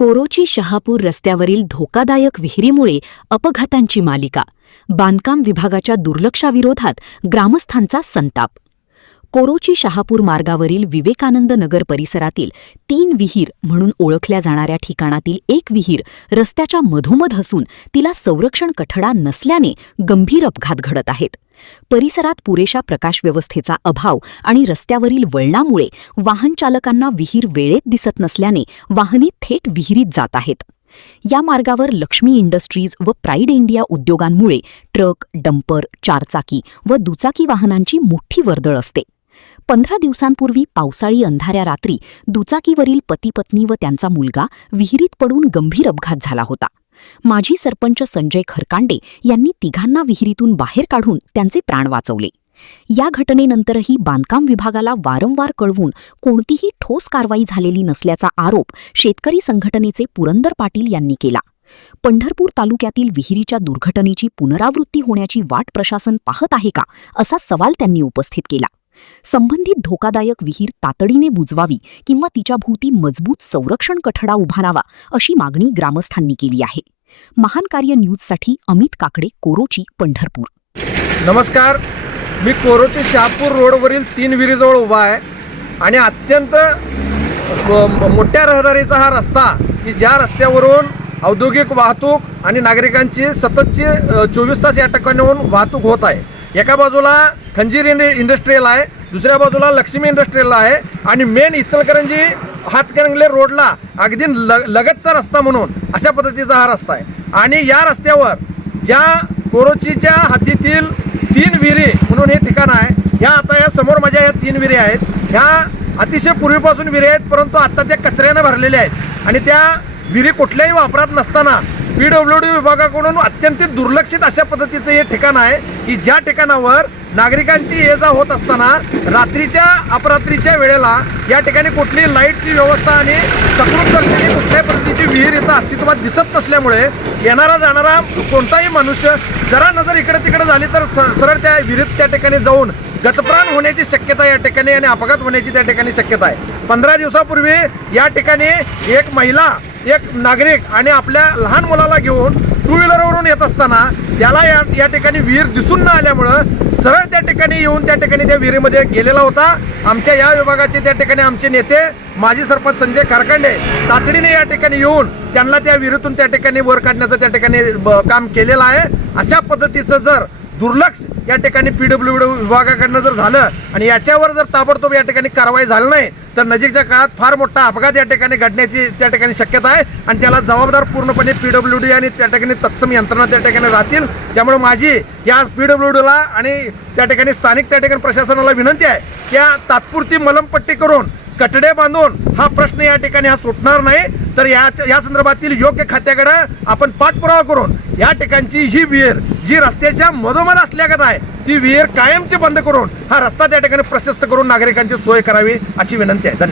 कोरोची शहापूर रस्त्यावरील धोकादायक विहिरीमुळे अपघातांची मालिका. बांधकाम विभागाच्या दुर्लक्षाविरोधात ग्रामस्थांचा संताप. कोरोची शहापूर मार्गावरील विवेकानंद नगर परिसरातील 3 विहीर म्हणून ओळखल्या जाणाऱ्या ठिकाणातील एक विहीर रस्त्याच्या मधोमध असून तिला संरक्षण कठडा नसल्याने गंभीर अपघात घडत आहेत. परिसरात पुरेशा प्रकाश व्यवस्थेचा अभाव आणि रस्त्यावरील वळणामुळे वाहन चालकांना विहीर वेळेत दिसत नसल्याने वाहने थेट विहिरीत जात आहेत. या मार्गावर लक्ष्मी इंडस्ट्रीज व प्राईड इंडिया उद्योगांमुळे ट्रक, डंपर, चारचाकी व दुचाकी वाहनांची मोठी वर्दळ असते. 15 दिवसांपूर्वी पावसाळी अंधाऱ्या रात्री दुचाकीवरील पती-पत्नी व त्यांचा मुलगा विहिरीत पडून गंभीर अपघात झाला होता. माजी सरपंच संजय खरकांडे यांनी तिघांना विहिरीतून बाहेर काढून त्यांचे प्राण वाचवले. या घटनेनंतरही बांधकाम विभागाला वारंवार कळवून कोणतीही ठोस कारवाई झालेली नसल्याचा आरोप शेतकरी संघटनेचे पुरंदर पाटील यांनी केला. पंढरपूर तालुक्यातील विहिरीच्या दुर्घटनेची पुनरावृत्ती होण्याची वाट प्रशासन पाहत आहे का, असा सवाल त्यांनी उपस्थित केला. संबंधित धोकादायक विहीर तातडीने बुजवावी किंवा तिच्या भोवती मजबूत संरक्षण कठडा उभारावा, अशी मागणी ग्रामस्थांनी केली आहे. महान कार्य न्यूजसाठी अमित काकडे, कोरोची, पंढरपूर. नमस्कार, मी कोरोची शहापूर रोडवरील 3 विहिरीजवळ उभा आहे आणि अत्यंत मोठ्या रहदारीचा हा रस्ता की ज्या रस्त्यावरून औद्योगिक वाहतूक आणि नागरिकांची सततची 24 तास या ठिकाणाहून वाहतूक होत आहे. एका बाजूला खंजीर इंडस्ट्रियल आहे, दुसऱ्या बाजूला लक्ष्मी इंडस्ट्रियल आहे आणि मेन इचलकरंजी हातकणंगले रोडला अगदी लगतचा रस्ता म्हणून अशा पद्धतीचा हा रस्ता आहे. आणि या रस्त्यावर ज्या कोरोचीच्या हद्दीतील 3 विहिरी म्हणून हे ठिकाण आहे. ह्या आता या समोर माझ्या या 3 विहिरी आहेत. ह्या अतिशय पूर्वीपासून विहिरी आहेत, परंतु आता त्या कचऱ्याने भरलेल्या आहेत आणि त्या विहिरी कुठल्याही वापरात नसताना PWD विभागाकडून अत्यंत दुर्लक्षित अशा पद्धतीचं हे ठिकाण आहे की ज्या ठिकाणावर नागरिकांची ये जा होत असताना रात्रीच्या अपरात्रीच्या वेळेला या ठिकाणी कुठलीही लाईटची व्यवस्था आणि सकृत दर्शनी कुठल्याही पद्धतीची विहीर इथं अस्तित्वात दिसत नसल्यामुळे येणारा जाणारा कोणताही मनुष्य जरा नजर इकडे तिकडे झाली तर सरळ त्या विहिरीत त्या ठिकाणी जाऊन गतप्राण होण्याची शक्यता या ठिकाणी आणि अपघात होण्याची त्या ठिकाणी शक्यता आहे. 15 दिवसापूर्वी या ठिकाणी एक महिला, एक नागरिक आणि आपल्या लहान मुलाला घेऊन 2 व्हीलरवरून येत असताना त्याला या ठिकाणी विहीर दिसून न आल्यामुळं सरळ त्या ठिकाणी येऊन त्या ठिकाणी त्या विहिरीमध्ये गेलेला होता. आमच्या या विभागाचे त्या ठिकाणी आमचे नेते माजी सरपंच संजय खरकांडे तातडीने या ठिकाणी येऊन त्यांना त्या विहिरीतून त्या ठिकाणी वर काढण्याचं त्या ठिकाणी काम केलेलं आहे. अशा पद्धतीचं जर दुर्लक्ष या ठिकाणी PWD विभागाकडनं जर झालं आणि याच्यावर जर ताबडतोब या ठिकाणी कारवाई झाली नाही तर नजीकच्या काळात फार मोठा अपघात या ठिकाणी घडण्याची त्या ठिकाणी शक्यता आहे आणि त्याला जबाबदार पूर्णपणे PWD आणि त्या ठिकाणी तत्सम यंत्रणा त्या ठिकाणी राहतील. त्यामुळे माझी या PWDला आणि त्या ठिकाणी स्थानिक त्या ठिकाणी प्रशासनाला विनंती आहे की तात्पुरती मलमपट्टी करून कठडे बांधून हा प्रश्न या ठिकाणी सुटणार नाही तर या संदर्भातील योग्य खात्याकडे आपण पाठपुरावा करून या ठिकाणची ही विहीर जी रस्त्याच्या मधोमध असल्यागत आहे ती विहीर कायमची बंद करून हा रस्ता त्या ठिकाणी प्रशस्त करून नागरिकांची सोय करावी अशी विनंती आहे. धन्यवाद.